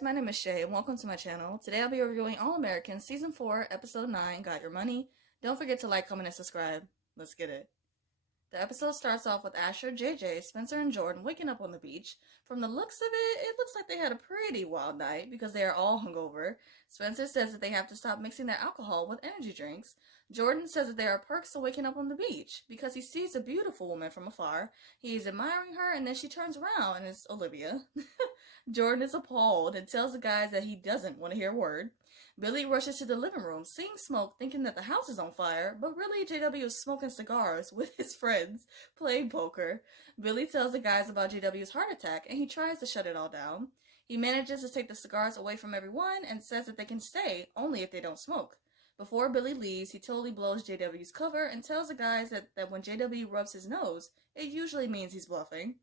guys, my name is Shay and welcome to my channel. Today I'll be reviewing All American Season 4, Episode 9, Got Your Money. Don't forget to like, comment, and subscribe. Let's get it. The episode starts off with Asher, JJ, Spencer, and Jordan waking up on the beach. From the looks of it, it looks like they had a pretty wild night because they are all hungover. Spencer says that they have to stop mixing their alcohol with energy drinks. Jordan says that there are perks to waking up on the beach because he sees a beautiful woman from afar. He is admiring her and then she turns around and it's Olivia. Jordan is appalled and tells the guys that he doesn't want to hear a word. Billy rushes to the living room, seeing smoke, thinking that the house is on fire, but really JW is smoking cigars with his friends, playing poker. Billy tells the guys about JW's heart attack, and he tries to shut it all down. He manages to take the cigars away from everyone and says that they can stay, only if they don't smoke. Before Billy leaves, he totally blows JW's cover and tells the guys that when JW rubs his nose, it usually means he's bluffing.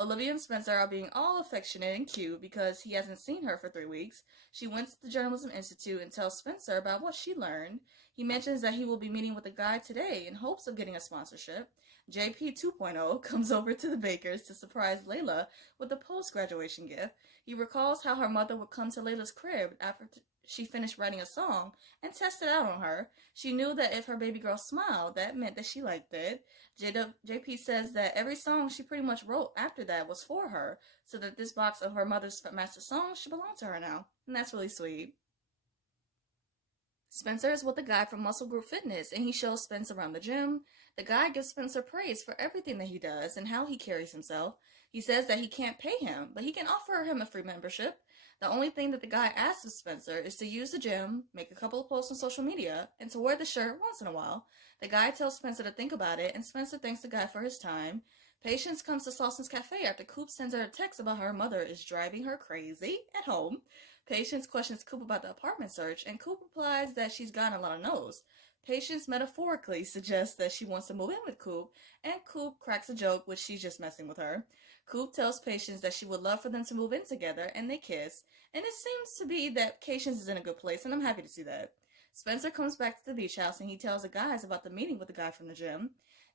Olivia and Spencer are being all affectionate and cute because he hasn't seen her for 3 weeks. She went to the Journalism Institute and tells Spencer about what she learned. He mentions that he will be meeting with a guy today in hopes of getting a sponsorship. JP 2.0 comes over to the Bakers to surprise Layla with a post-graduation gift. He recalls how her mother would come to Layla's crib after she finished writing a song and test it out on her. She knew that if her baby girl smiled, that meant that she liked it. JP says that every song she pretty much wrote after that was for her, so that this box of her mother's master songs should belong to her now. And that's really sweet. Spencer is with the guy from Muscle Group Fitness, and he shows Spence around the gym. The guy gives Spencer praise for everything that he does and how he carries himself. He says that he can't pay him, but he can offer him a free membership. The only thing that the guy asks of Spencer is to use the gym, make a couple of posts on social media, and to wear the shirt once in a while. The guy tells Spencer to think about it, and Spencer thanks the guy for his time. Patience comes to Slausen's cafe after Coop sends her a text about how her mother is driving her crazy at home. Patience questions Coop about the apartment search, and Coop replies that she's gotten a lot of no's. Patience metaphorically suggests that she wants to move in with Coop, and Coop cracks a joke, which she's just messing with her. Coop tells Patience that she would love for them to move in together, and they kiss. And it seems to be that Patience is in a good place, and I'm happy to see that. Spencer comes back to the beach house, and he tells the guys about the meeting with the guy from the gym.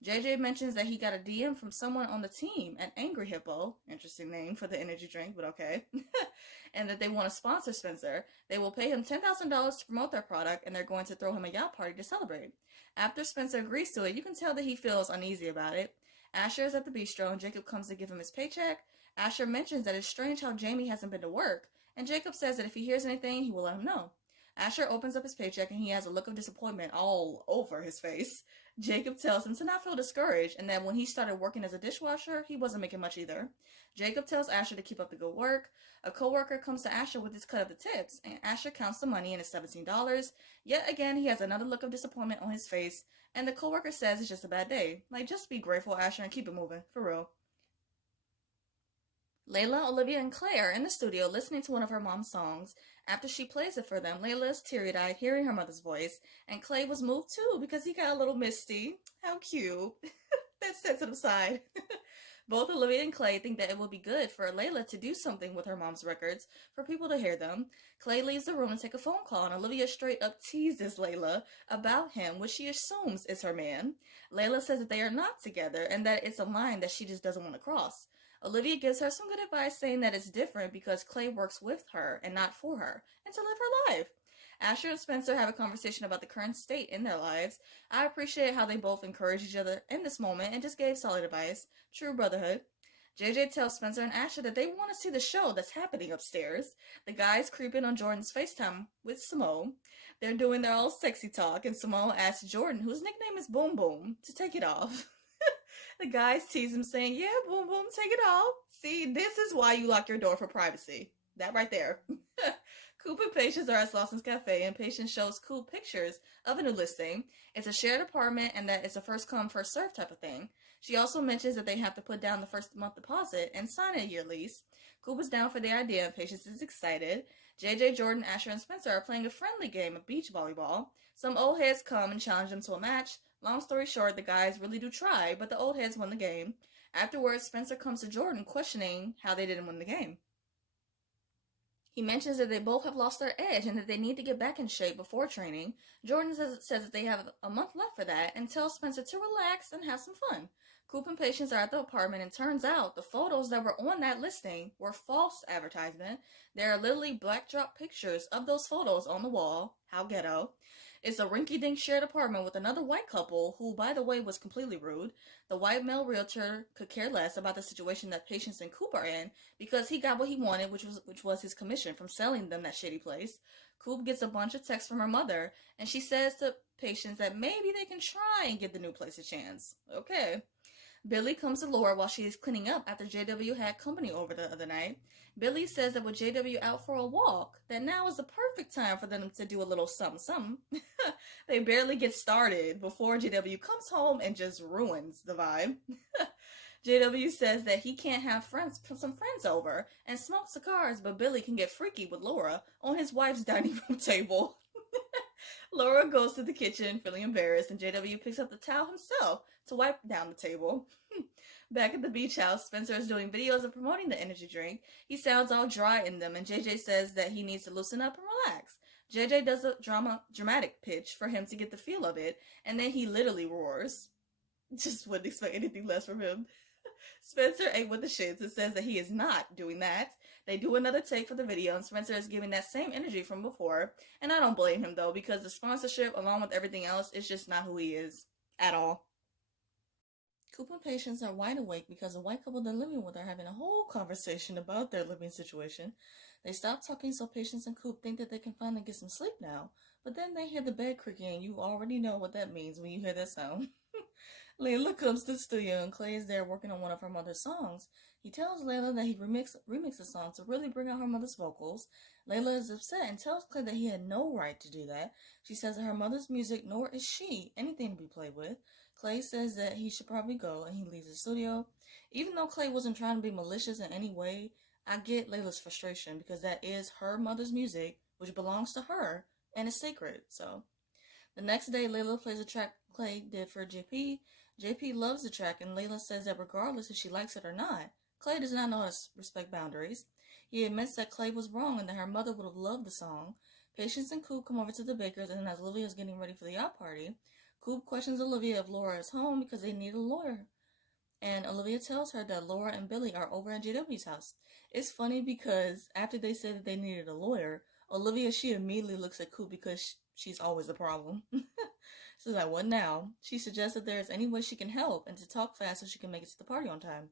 JJ mentions that he got a DM from someone on the team, an Angry Hippo, interesting name for the energy drink, but okay, and that they want to sponsor Spencer. They will pay him $10,000 to promote their product, and they're going to throw him a yacht party to celebrate. After Spencer agrees to it, you can tell that he feels uneasy about it. Asher is at the bistro, and Jacob comes to give him his paycheck. Asher mentions that it's strange how Jamie hasn't been to work, and Jacob says that if he hears anything, he will let him know. Asher opens up his paycheck, and he has a look of disappointment all over his face. Jacob tells him to not feel discouraged, and that when he started working as a dishwasher, he wasn't making much either. Jacob tells Asher to keep up the good work. A coworker comes to Asher with his cut of the tips, and Asher counts the money, and it's $17. Yet again, he has another look of disappointment on his face, and the coworker says it's just a bad day. Like, just be grateful, Asher, and keep it moving, for real. Layla, Olivia, and Claire are in the studio listening to one of her mom's songs. After she plays it for them, Layla is teary-eyed hearing her mother's voice, and Clay was moved too because he got a little misty. How cute. That sensitive side. Both Olivia and Clay think that it would be good for Layla to do something with her mom's records for people to hear them. Clay leaves the room to take a phone call, and Olivia straight up teases Layla about him, which she assumes is her man. Layla says that they are not together and that it's a line that she just doesn't want to cross. Olivia gives her some good advice, saying that it's different because Clay works with her and not for her, and to live her life. Asher and Spencer have a conversation about the current state in their lives. I appreciate how they both encouraged each other in this moment and just gave solid advice. True brotherhood. JJ tells Spencer and Asher that they want to see the show that's happening upstairs. The guys creep in on Jordan's FaceTime with Simone. They're doing their all sexy talk, and Simone asks Jordan, whose nickname is Boom Boom, to take it off. The guys tease him, saying, yeah, Boom Boom, take it off. See, this is why you lock your door for privacy. That right there. Coop and Patience are at Slausen's cafe, and Patience shows Coop pictures of a new listing. It's a shared apartment, and that it's a first come, first served type of thing. She also mentions that they have to put down the first month deposit and sign a year lease. Coop is down for the idea, and Patience is excited. JJ, Jordan, Asher, and Spencer are playing a friendly game of beach volleyball. Some old heads come and challenge them to a match. Long story short, the guys really do try, but the old heads won the game. Afterwards, Spencer comes to Jordan questioning how they didn't win the game. He mentions that they both have lost their edge and that they need to get back in shape before training. Jordan says that they have a month left for that and tells Spencer to relax and have some fun. Coop and Patience are at the apartment, and turns out the photos that were on that listing were false advertisement. There are literally backdrop pictures of those photos on the wall. How ghetto. It's a rinky-dink shared apartment with another white couple who, by the way, was completely rude. The white male realtor could care less about the situation that Patience and Coop are in because he got what he wanted, which was his commission from selling them that shitty place. Coop gets a bunch of texts from her mother, and she says to Patience that maybe they can try and give the new place a chance. Okay. Billy comes to Laura while she is cleaning up after JW had company over the other night. Billy says that with JW out for a walk, that now is the perfect time for them to do a little something. They barely get started before JW comes home and just ruins the vibe. JW says that he can't have some friends over and smoke cigars, but Billy can get freaky with Laura on his wife's dining room table. Laura goes to the kitchen feeling embarrassed, and JW picks up the towel himself to wipe down the table. Back at the beach house, Spencer is doing videos of promoting the energy drink. He sounds all dry in them, and JJ says that he needs to loosen up and relax. JJ does a dramatic pitch for him to get the feel of it, and then he literally roars. Just wouldn't expect anything less from him. Spencer ate with the shits and says that he is not doing that. They do another take for the video, and Spencer is giving that same energy from before. And I don't blame him, though, because the sponsorship, along with everything else, is just not who he is. At all. Coop and Patience are wide awake because the white couple they're living with are having a whole conversation about their living situation. They stop talking so Patience and Coop think that they can finally get some sleep now. But then they hear the bed creaking, and you already know what that means when you hear that sound. Layla comes to the studio, and Clay is there working on one of her mother's songs. He tells Layla that he remixed the song to really bring out her mother's vocals. Layla is upset and tells Clay that he had no right to do that. She says that her mother's music, nor is she, anything to be played with. Clay says that he should probably go, and he leaves the studio. Even though Clay wasn't trying to be malicious in any way, I get Layla's frustration because that is her mother's music, which belongs to her, and is sacred. So, the next day, Layla plays a track Clay did for JP. JP loves the track, and Layla says that regardless if she likes it or not, Clay does not know how to respect boundaries. He admits that Clay was wrong and that her mother would have loved the song. Patience and Coop come over to the Bakers, and as Olivia is getting ready for the yacht party, Coop questions Olivia if Laura is home because they need a lawyer. And Olivia tells her that Laura and Billy are over at JW's house. It's funny because after they said that they needed a lawyer, Olivia, she immediately looks at Coop because she's always the problem. She's like, what now? She suggests that there is any way she can help and to talk fast so she can make it to the party on time.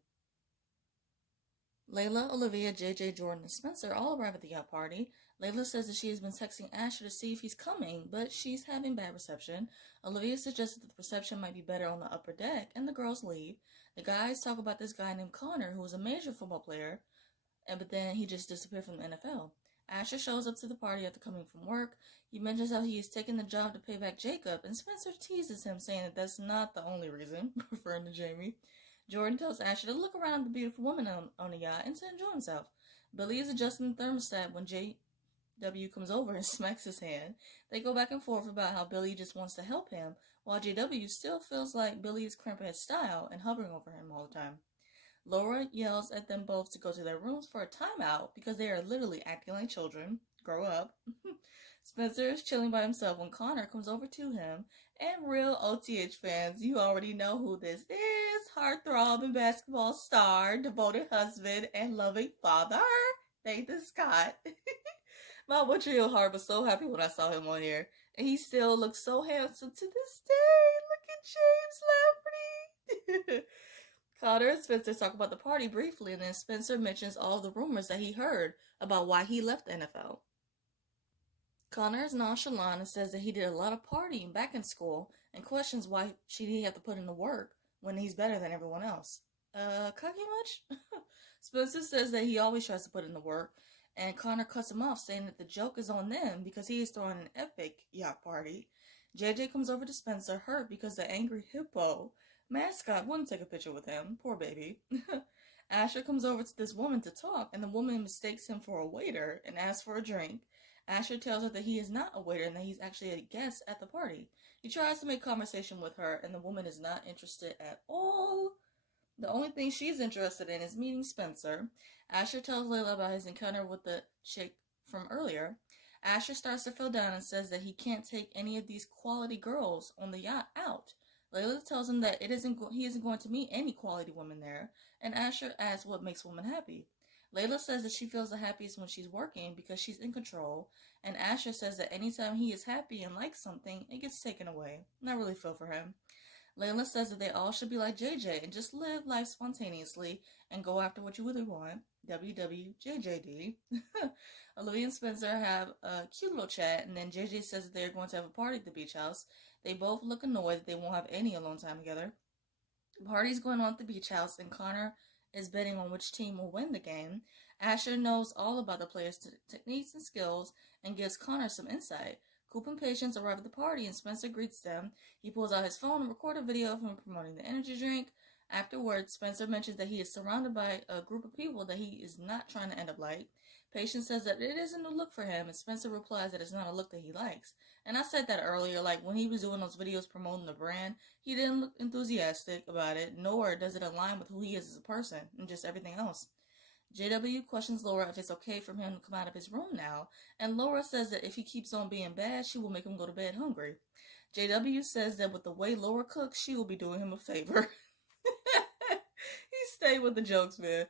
Layla, Olivia, JJ, Jordan, and Spencer all arrive at the yacht party. Layla says that she has been texting Asher to see if he's coming, but she's having bad reception. Olivia suggests that the reception might be better on the upper deck, and the girls leave. The guys talk about this guy named Connor, who was a major football player, but then he just disappeared from the NFL. Asher shows up to the party after coming from work. He mentions how he is taking the job to pay back Jacob, and Spencer teases him, saying that that's not the only reason, referring to Jamie. Jordan tells Asher to look around at the beautiful woman on the yacht and to enjoy himself. Billy is adjusting the thermostat when JW comes over and smacks his hand. They go back and forth about how Billy just wants to help him, while JW still feels like Billy is cramping his style and hovering over him all the time. Laura yells at them both to go to their rooms for a timeout because they are literally acting like children. Grow up. Spencer is chilling by himself when Connor comes over to him. And real OTH fans, you already know who this is. Heartthrob and basketball star, devoted husband, and loving father, Nathan Scott. My Montreal heart was so happy when I saw him on here. And he still looks so handsome to this day. Look at James Lamprey. Connor and Spencer talk about the party briefly, and then Spencer mentions all the rumors that he heard about why he left the NFL. Connor is nonchalant and says that he did a lot of partying back in school and questions why should he have to put in the work when he's better than everyone else. Cocky much? Spencer says that he always tries to put in the work, and Connor cuts him off, saying that the joke is on them because he is throwing an epic yacht party. JJ comes over to Spencer, hurt because the angry hippo mascot wouldn't take a picture with him. Poor baby. Asher comes over to this woman to talk, and the woman mistakes him for a waiter and asks for a drink. Asher tells her that he is not a waiter and that he's actually a guest at the party. He tries to make conversation with her, and the woman is not interested at all. The only thing she's interested in is meeting Spencer. Asher tells Layla about his encounter with the chick from earlier. Asher starts to feel down and says that he can't take any of these quality girls on the yacht out Layla tells him that he isn't going to meet any quality woman there, and Asher asks what makes women happy. Layla says that she feels the happiest when she's working because she's in control, and Asher says that anytime he is happy and likes something, it gets taken away. And I really feel for him. Layla says that they all should be like JJ and just live life spontaneously and go after what you really want. WWJJD. Olivia and Spencer have a cute little chat, and then JJ says that they're going to have a party at the beach house. They both look annoyed that they won't have any alone time together. The party's going on at the beach house, and Connor is betting on which team will win the game. Asher knows all about the players' techniques and skills and gives Connor some insight. Coop and Patience arrive at the party, and Spencer greets them. He pulls out his phone and records a video of him promoting the energy drink. Afterwards, Spencer mentions that he is surrounded by a group of people that he is not trying to end up like. Patience says that it is a new look for him, and Spencer replies that it's not a look that he likes. And I said that earlier, like when he was doing those videos promoting the brand, he didn't look enthusiastic about it, nor does it align with who he is as a person, and just everything else. JW questions Laura if it's okay for him to come out of his room now, and Laura says that if he keeps on being bad, she will make him go to bed hungry. JW says that with the way Laura cooks, she will be doing him a favor. He stayed with the jokes, man.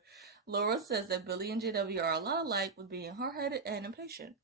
Laura says that Billy and JW are a lot alike with being hard-headed and impatient.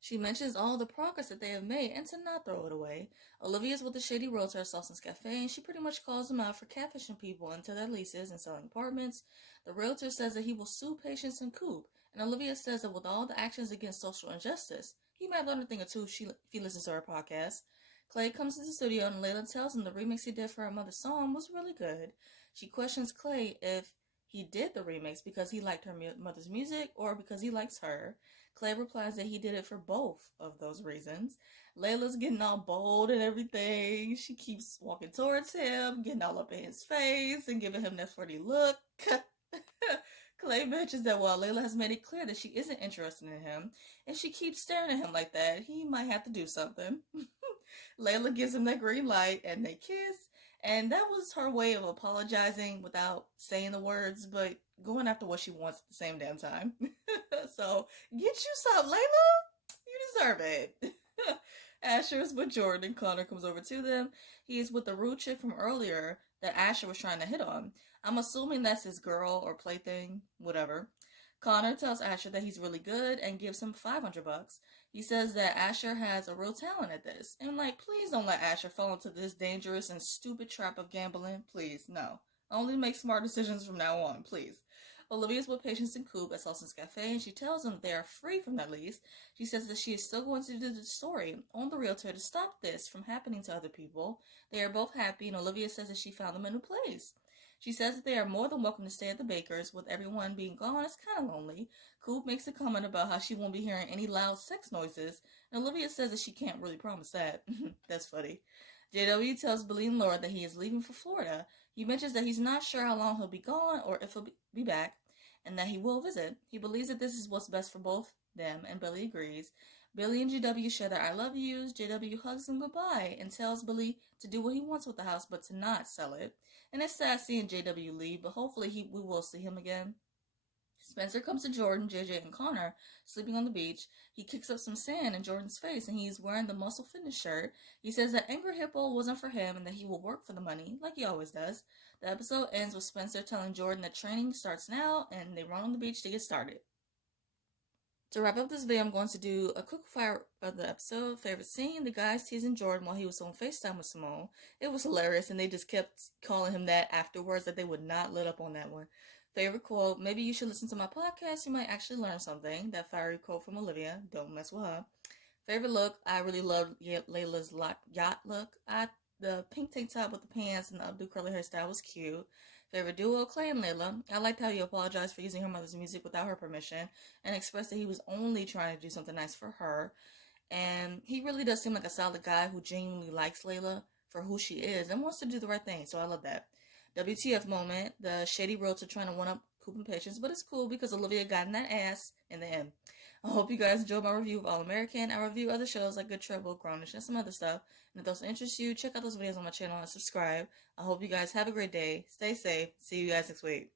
She mentions all the progress that they have made and to not throw it away. Olivia's with the shady realtor at Salson's Cafe, and she pretty much calls them out for catfishing people into their leases and selling apartments. The realtor says that he will sue Patience and Coop, and Olivia says that with all the actions against social injustice, he might learn a thing or two if he listens to her podcast. Clay comes to the studio, and Layla tells him the remix he did for her mother's song was really good. She questions Clay if he did the remix because he liked her mother's music or because he likes her. Clay replies that he did it for both of those reasons. Layla's getting all bold and everything. She keeps walking towards him, getting all up in his face and giving him that flirty look. Clay mentions that while Layla has made it clear that she isn't interested in him, and she keeps staring at him like that, he might have to do something. Layla gives him that green light and they kiss, and that was her way of apologizing without saying the words, but going after what she wants at the same damn time. So, get you some, Layla. You deserve it. Asher is with Jordan, and Connor comes over to them. He is with the rude chick from earlier that Asher was trying to hit on. I'm assuming that's his girl or plaything, whatever. Connor tells Asher that he's really good and gives him $500. He says that Asher has a real talent at this. And like, please don't let Asher fall into this dangerous and stupid trap of gambling. Please, no. Only make smart decisions from now on, please. Olivia's with Patience and Coop at Salson's Cafe, and she tells them they are free from that lease. She says that she is still going to do the story on the realtor to stop this from happening to other people. They are both happy, and Olivia says that she found them a new place. She says that they are more than welcome to stay at the Bakers. With everyone being gone, it's kind of lonely. Coop makes a comment about how she won't be hearing any loud sex noises, and Olivia says that she can't really promise that. That's funny. JW tells Billy and Laura that he is leaving for Florida. He mentions that he's not sure how long he'll be gone or if he'll be back, and that he will visit. He believes that this is what's best for both them, and Billy agrees. Billy and JW share their I love yous. JW hugs him goodbye and tells Billy to do what he wants with the house, but to not sell it. And it's sad seeing JW leave, but hopefully we will see him again. Spencer comes to Jordan, JJ, and Connor sleeping on the beach. He kicks up some sand in Jordan's face, and he's wearing the Muscle Fitness shirt. He says that Angry Hippo wasn't for him and that he will work for the money, like he always does. The episode ends with Spencer telling Jordan that training starts now, and they run on the beach to get started. To wrap up this video, I'm going to do a quick fire of the episode. Favorite scene, the guys teasing Jordan while he was on FaceTime with Simone. It was hilarious, and they just kept calling him that afterwards, that they would not let up on that one. Favorite quote, maybe you should listen to my podcast, you might actually learn something. That fiery quote from Olivia, don't mess with her. Favorite look, I really loved Layla's yacht look. The pink tank top with the pants and the updo curly hairstyle was cute. Favorite duo, Clay and Layla. I liked how he apologized for using her mother's music without her permission and expressed that he was only trying to do something nice for her. And he really does seem like a solid guy who genuinely likes Layla for who she is and wants to do the right thing, so I love that. WTF moment, the shady realtor trying to one-up Coop and Patience, but it's cool because Olivia got in that ass in the end. I hope you guys enjoyed my review of All American. I review other shows like Good Trouble, Grownish, and some other stuff. And if those interest you, check out those videos on my channel and subscribe. I hope you guys have a great day. Stay safe. See you guys next week.